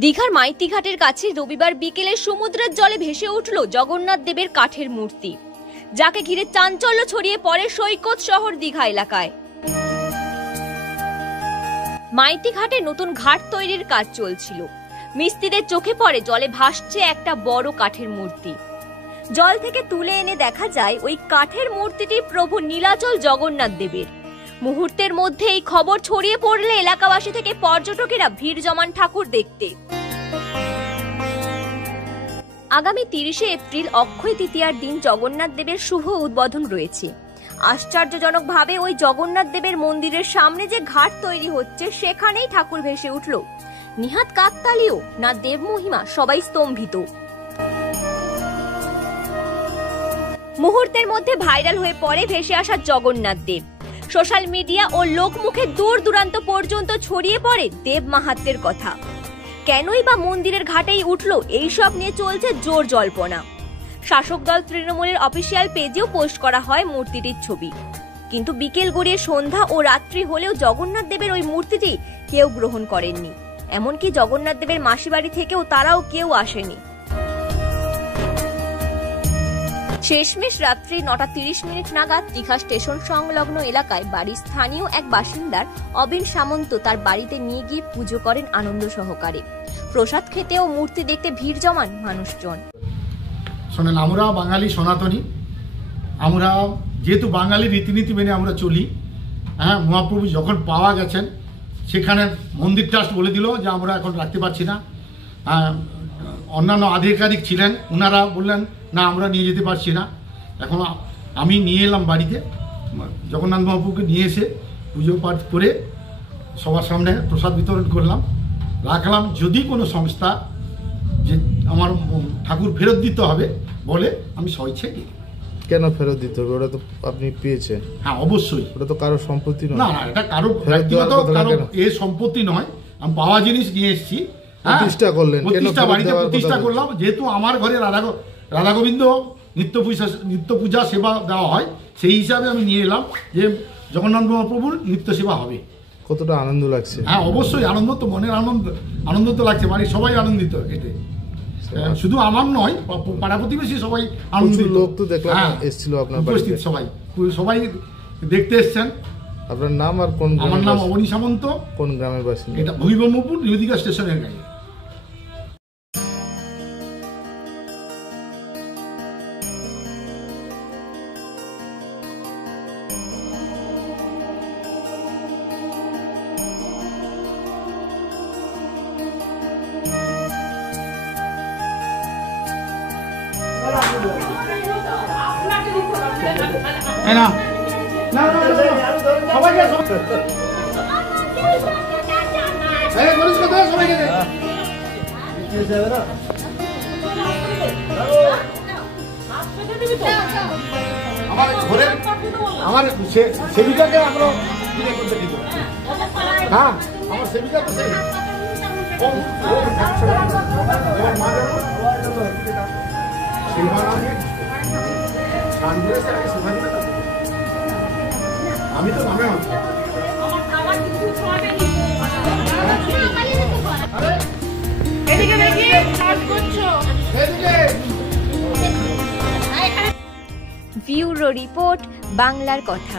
দীঘার মাইতি ঘাটের কাছে রবিবার বিকেলে সমুদ্রের জলে ভেসে উঠল জগন্নাথ দেবের কাঠের মূর্তি, যাকে ঘিরে চাঞ্চল্য ছড়িয়ে পড়ে সৈকত শহর দীঘা এলাকায়। মাইতি ঘাটে নতুন ঘাট তৈরির কাজ চলছিল। মিস্ত্রিদের চোখে পড়ে জলে ভাসছে একটা বড় কাঠের মূর্তি। জল থেকে তুলে এনে দেখা যায় ওই কাঠের মূর্তিটি প্রভু নীলাচল জগন্নাথ দেবের। মুহূর্তের মধ্যে এই খবর ছড়িয়ে পড়লে এলাকাবাসী থেকে পর্যটকেরা ভিড় জমান ঠাকুর দেখতে। আগামী 30শে এপ্রিল অক্ষয় তৃতীয়ার দিন জগন্নাথ দেবের শুভ উদ্বোধন রয়েছে। আশ্চর্যজনকভাবে ওই জগন্নাথ দেবের মন্দিরের সামনে যে ঘাট তৈরি হচ্ছে সেখানেই ঠাকুর ভেসে উঠল। নিহাত কাকতালীয় না দেব মহিমা, সবাই স্তম্ভিত। মুহূর্তের মধ্যে ভাইরাল হয়ে পড়ে ভেসে আসা জগন্নাথ দেব। সোশ্যাল মিডিয়া ও লোকমুখে দূর দূরান্ত পর্যন্ত ছড়িয়ে পড়ে দেব মাহাত্ম্যের কথা। কেনই বা মন্দিরের ঘাটেই উঠল, এইসব নিয়ে চলছে জোর জল্পনা। শাসক দল তৃণমূলের অফিসিয়াল পেজেও পোস্ট করা হয় মূর্তিটির ছবি, কিন্তু বিকেল গড়িয়ে সন্ধ্যা ও রাত্রি হলেও জগন্নাথ দেবের ওই মূর্তিটি কেউ গ্রহণ করেননি। এমনকি জগন্নাথ দেবের মাসিবাড়ি থেকেও তারাও কেউ আসেনি। শেষমেশ রাত্রি 9:30 নাগাদ দীঘা স্টেশন সংলগ্ন এলাকায় বাড়ির স্থানীয় এক বাসিন্দার অবিন সামন্ত তার বাড়িতে নিয়ে গিয়ে পুজো করেন আনন্দ সহকারে। প্রসাদ খেতে ও মূর্তি দেখতে ভিড় জমান মানুষজন। শোনেন, আমরা বাঙালি সনাতনী, আমরা যেহেতু বাঙালি রীতিনীতি মেনে আমরা চলি। হ্যাঁ, মহাপ্রভু যখন পাওয়া গেছেন সেখানে মন্দির ট্রাস্ট বলে দিল যে আমরা এখন রাখতে পারছি না। অন্যান্য আধিকারিক ছিলেন, ওনারা বললেন না আমরা নিয়ে যেতে পারছি না। এখন আমি নিয়ে এলাম বাড়িতে, জগন্নাথ মহাপ্রভুকে নিয়ে এসে পুজো পাঠ করে সবার সামনে প্রসাদ বিতরণ করলাম, রাখলাম। যদি কোনো সংস্থা যে আমার ঠাকুর ফেরত দিতে হবে বলে আমি স্বেচ্ছায় দিই। কেন ফেরত দিতে হবে? ওটা তো আপনি পেয়েছেন। হ্যাঁ, অবশ্যই। ওটা তো কারো সম্পত্তি নয়। না, এটা কারো ব্যক্তিগত সম্পত্তি নয়। আমি পাওয়া জিনিস নিয়ে এসেছি, প্রতিষ্ঠা করলেন, বাড়িতে প্রতিষ্ঠা করলাম। যেহেতু আমার ঘরে রাধা গোবিন্দ নিত্য পূজা সেবা দেওয়া হয়, সেই হিসাবে আমি নিয়ে এলাম যে জগন্নাথ মহাপ্রভুর নিত্য সেবা হবে। কতটা আনন্দ লাগছে? হ্যাঁ, অবশ্যই আনন্দ তো, মনের আনন্দ তো লাগছে। বাড়ির সবাই আনন্দিত এতে, শুধু আমার নয়, পাড়া প্রতিবেশী সবাই আনন্দিত। লোক তো দেখলাম এসেছিল আপনার উপস্থিত, সবাই দেখতে এসছেন। আপনার নাম আর কোন? আমার নাম অবনী সামন্ত। কোন গ্রামের বাসিন্দা? এটা ভূমিব্রহ্মপুর নিউ দীঘা স্টেশনের গায়ে। আমার সেবিকাকে আমরা করতে দিব। হ্যাঁ, আমার সেবিকা তো সেই আমি তো নামে ব্যুরো রিপোর্ট, বাংলার কথা।